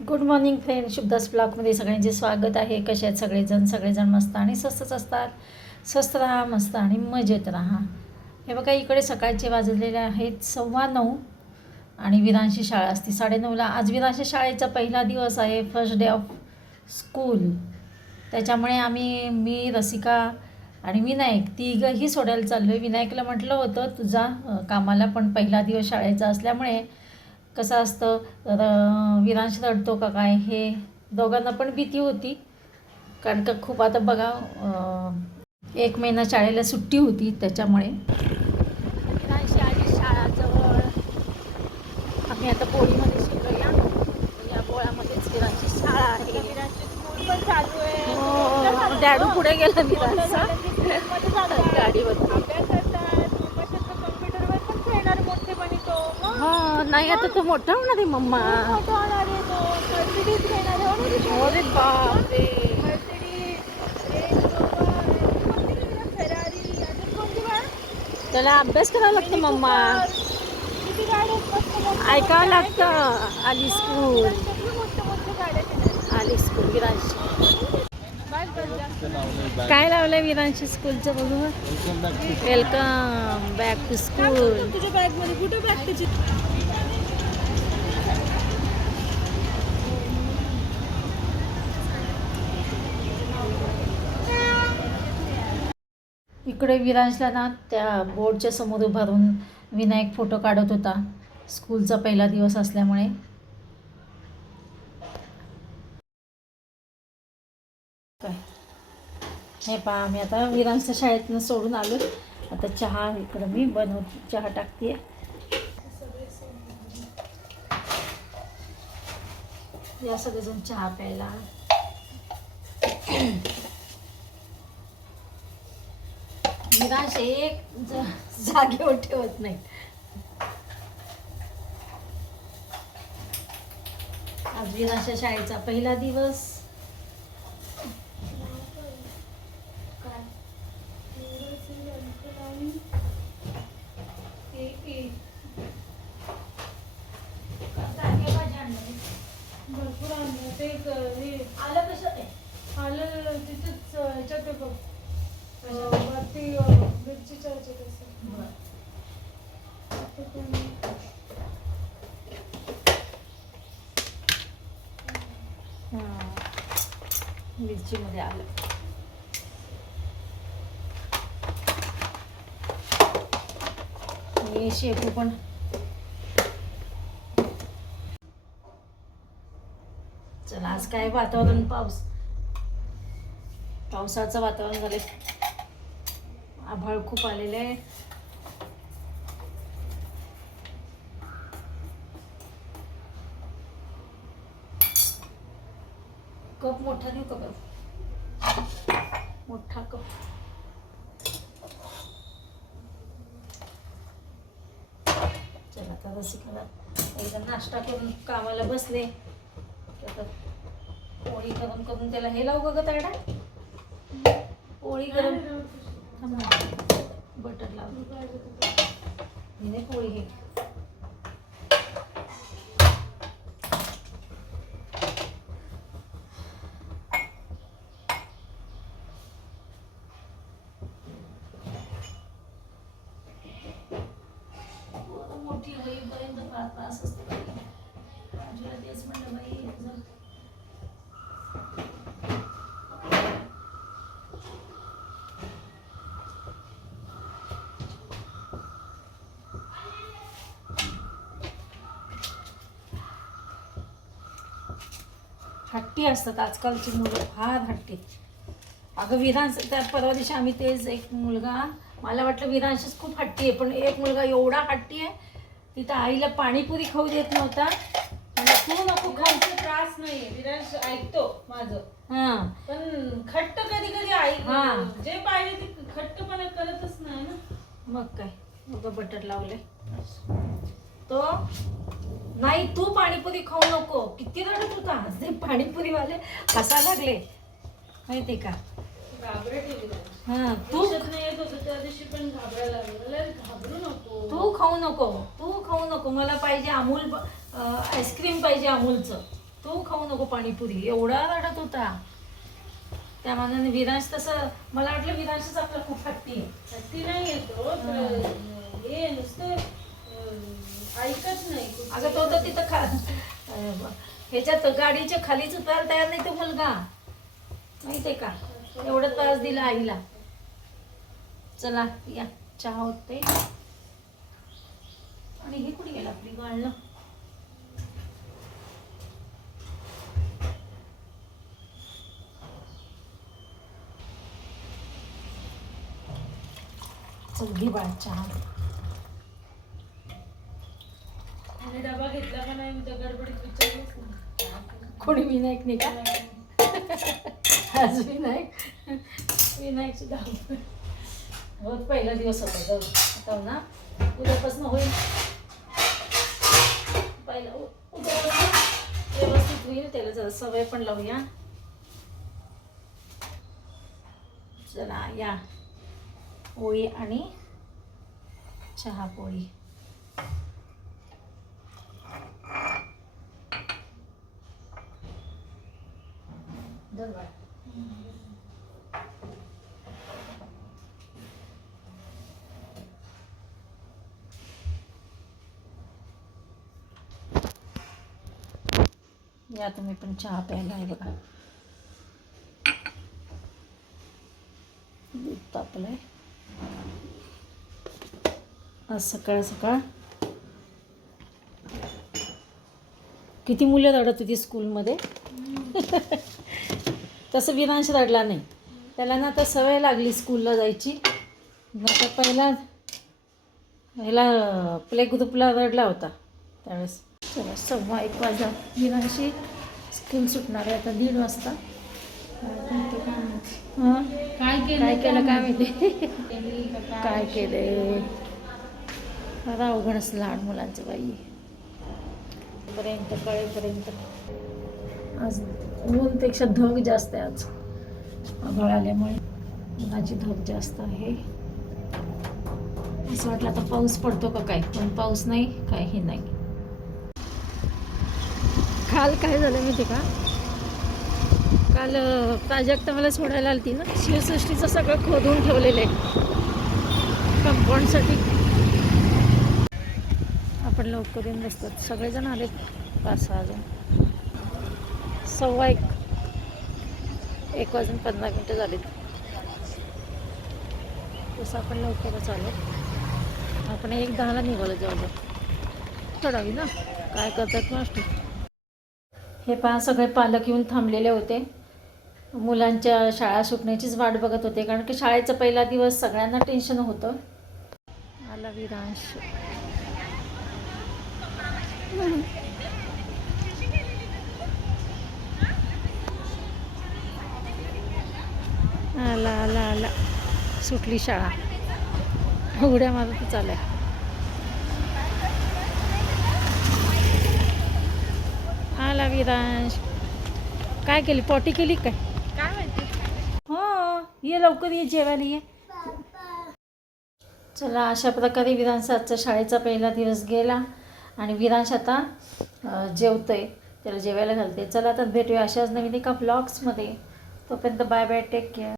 Good morning friend, शुभदास ब्लॉगमध्ये सगळ्यांचे स्वागत आहे. कसे आहेत सगळेजण मस्त आणि स्वस्तच असतात. स्वस्त राहा, मस्त आणि मजेत राहा. हे बघा, इकडे सकाळचे वाजलेले आहेत 9:15 आणि विरांशी शाळा असते 9:30ला. आज विरांशी शाळेचा पहिला दिवस आहे, फर्स्ट डे ऑफ स्कूल. त्याच्यामुळे मी रसिका आणि विनायक तिघंही सोडायला चाललो आहे. विनायकला म्हटलं होतं तुझा कामाला, पण पहिला दिवस शाळेचा असल्यामुळे कसं असतं, विरांश रडतो का काय हे दोघांना पण भीती होती. कारण का खूप आता बघा 1 महिना शाळेला सुट्टी होती, त्याच्यामुळे विरांशी आली शाळाजवळ. आम्ही आता पोळीमध्ये शिकूया. या पोळ्यामध्येच विरांची शाळा आहे. विरांची स्कूल पण चालू आहे. हो, डॅडू पुढे गेला विरांचा गाडीवर. अभ्यास करतात, कम्प्युटरवर पण खेळणार मोठेपणी तो. हो, नाही आता तो मोठा होणार आहे मम्मा. मोठा होणार आहे तो. मर्सिडीज घेणार आहे. अरे बापरे, फेरारी, अजून कोणती गाडी? त्याला अभ्यास करावा लागतो मम्मा. किती गाड्या आहेत मस्त मस्त. ऐकावं लागतं. आली स्कूल, सगळी मोठ्या गाड्या घेणार. आली स्कूल विरांशी. काय लावलंय विरांशी स्कूलचं बघू. Welcome back to school. तुझ्या बॅगमध्ये कुठे बॅग तुझी? इकडे विरांशला ना त्या बोर्डच्या समोर उभारून विनायक फोटो काढत होता, स्कूलचा पहिला दिवस असल्यामुळे. काय हे पहा, आम्ही आता विरांशच्या शाळेतनं सोडून आलो. आता चहा इकडं मी बनवते, चहा टाकते. या सगळेजण चहा प्यायला. विरांश एक जागेवर ठेवत नाही. आज विरांशच्या शाळेचा पहिला दिवस. भरपूर आणलं ते हे आलं कसं ते आलं तिथेच ह्याच्यात बघ. वरती मिरचीच्या ह्याच्यात असं. मिरचीमध्ये आलं. हे शेपू पण. चला, आज काय वातावरण, पावसाचं वातावरण झालंय. आभाळ खूप आलेलं आहे. कप मोठा देऊ का बघ, मोठा कप. चला, आता रसिकाला एकदा नाश्ता करून कामाला बसले. आता पोळी गरम करून त्याला हे लावू बघत आहे ना, पोळी गरम. बटर लावू हिने पोळी घे. मोठी होईपर्यंत फार त्रास असतो. आजीला तेच म्हणलं, बाई हट्टी असतात आजकालची मुलं, फार हट्टी. अगं विरांश, त्या परवा दिवशी आम्ही तेच, एक मुलगा, मला वाटलं विरांशच खूप हट्टी आहे, पण एक मुलगा एवढा हट्टी आहे, तिथं आईला पाणीपुरी खाऊ देत नव्हता. तू नको खाऊ. त्रास नाही, विरांश ऐकतो माझं. हां, पण खट्ट कधी ऐक, जे पाहिजे ते खट्टपणा करतच नाही ना. मग काय, मग बटर लावले तो. नाही, तू पाणीपुरी खाऊ नको. किती रडत होता आज ते पाणीपुरीवाले, कसा लागले माहिती का. तू नाही येत होतं त्या दिवशी, पण घाबरायला लागलं. घाबरू नको, तू खाऊ नको, मला पाहिजे अमूल आईस्क्रीम पाहिजे अमूलचं. तू खाऊ नको पाणीपुरी, एवढा रडत होता. त्या मानाने विरांश तसं मला वाटलं विरांशच आपला खूप हट्टी आहे. ती नाही येतो हे नुसतं ऐकत नाही कुठलं. अगं तो तर तिथं ह्याच्यात गाडीच्या खालीच उतरायला तयार नाही तो मुलगा, माहितीये का. एवढं त्रास दिला आईला. चला या चहा होते. आणि हे कुठे गेलं आपली गाळणं. चल घे बाळ चहा. आणि डबा घेतला का नाही मी त्या गडबडीत विचारलंच नाही. कोणी विनायक नाही का आज विनायकची धाव बहुत पहिला दिवस होता. जाऊ आता ना उद्यापासून होईल. पहिला उद्यापासून व्यवस्थित होईल. त्याला जरा सवय पण लावूया. चला या पोळी आणि चहा पोळी. या तुम्ही पण चहा प्यायला आहे बघा. दूध तापलंय. आज सकाळ सकाळ किती मुलं रडत होती स्कूलमध्ये. तसं विरांश रडला नाही. त्याला ना आता सवय लागली स्कूलला जायची. आता पहिला ह्याला प्ले ग्रुपला रडला होता त्यावेळेस. चला 1:15 वाजता विरांशी स्कूल सुटणार आहे आता 1:30 वाजता. हां काय केलं काय माहिती. काय केले आता अवघडच लहान मुलांचं बाई. पर्यंत कळेपर्यंत आज ऊनपेक्षा धग जास्त आहे. आज आभाळ आल्यामुळे उन्हाची धग जास्त आहे. असं वाटलं आता पाऊस पडतो का काय, पण पाऊस नाही काही नाही. काल काय झालं माहिती का. काल प्राजक्ता मला सोडायला आलती ना. शिवसृष्टीचं सगळं खोदून ठेवलेलं आहे कंपाऊंडसाठी. आपण लवकर येऊन बसतात. सगळेजण आलेत 5-6 जण. 1:15 वाजून 15 मिनटं झालीत. तसं आपण लवकरच आलो. आपण 1:10ला निघालो जवळजवळ. चढावी ना काय करतात मास्टर. हे पहा सगळे पालक येऊन थांबलेले होते. मुलांच्या शाळा सुटण्याचीच वाट बघत होते. कारण की शाळेचा पहिला दिवस सगळ्यांना टेन्शन होतं. आला विरांश. आला आला आला. सुटली शाळा. उड्या मारतच आलाय. आला विरांश. काय केली पॉटी केली काय माहिती. हो ये लवकर ये जेवायला ये. चला अशा प्रकारे विरांश आजचा शाळेचा पहिला दिवस गेला. आणि विरांश आता जेवतोय. त्याला जेवायला घालते. चला तर भेटूया अशाच नवीन एका ब्लॉग्समध्ये. तोपर्यंत बाय बाय टेक केअर.